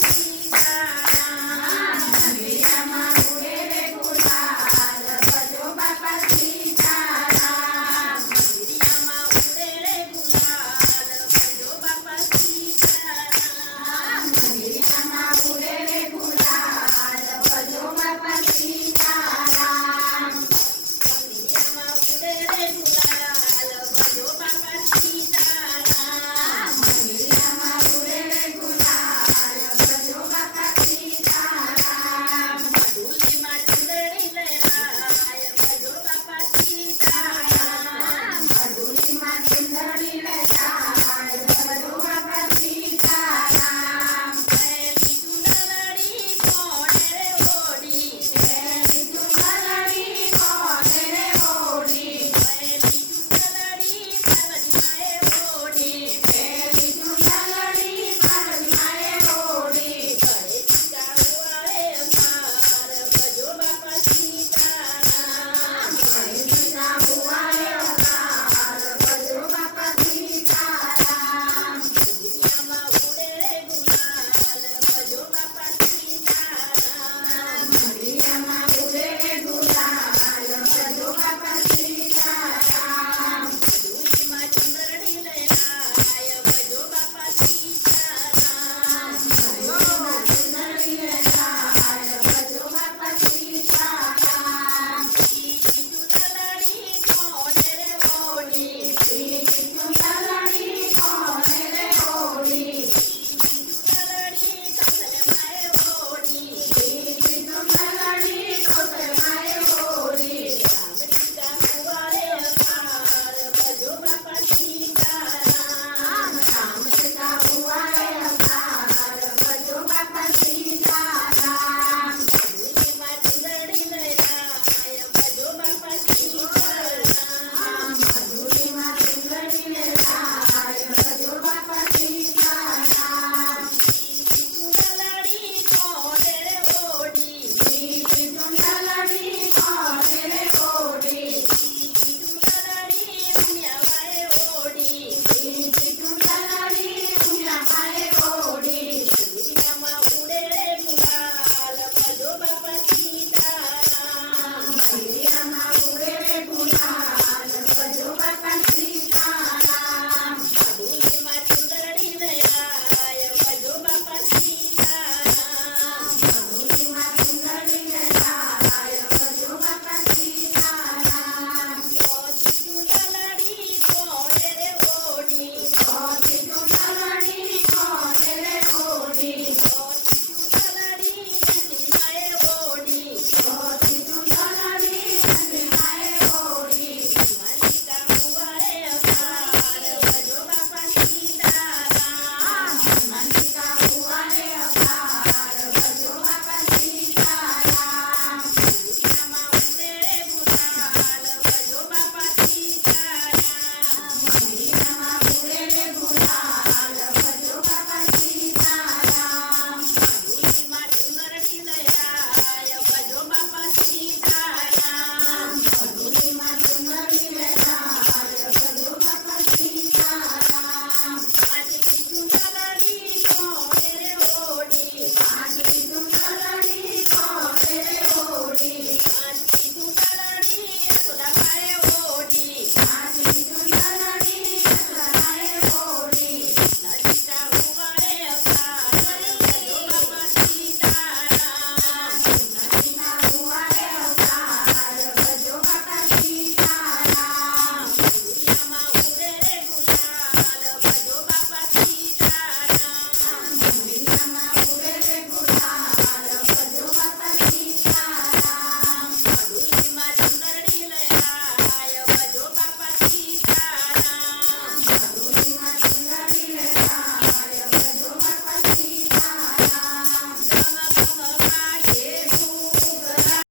西 사.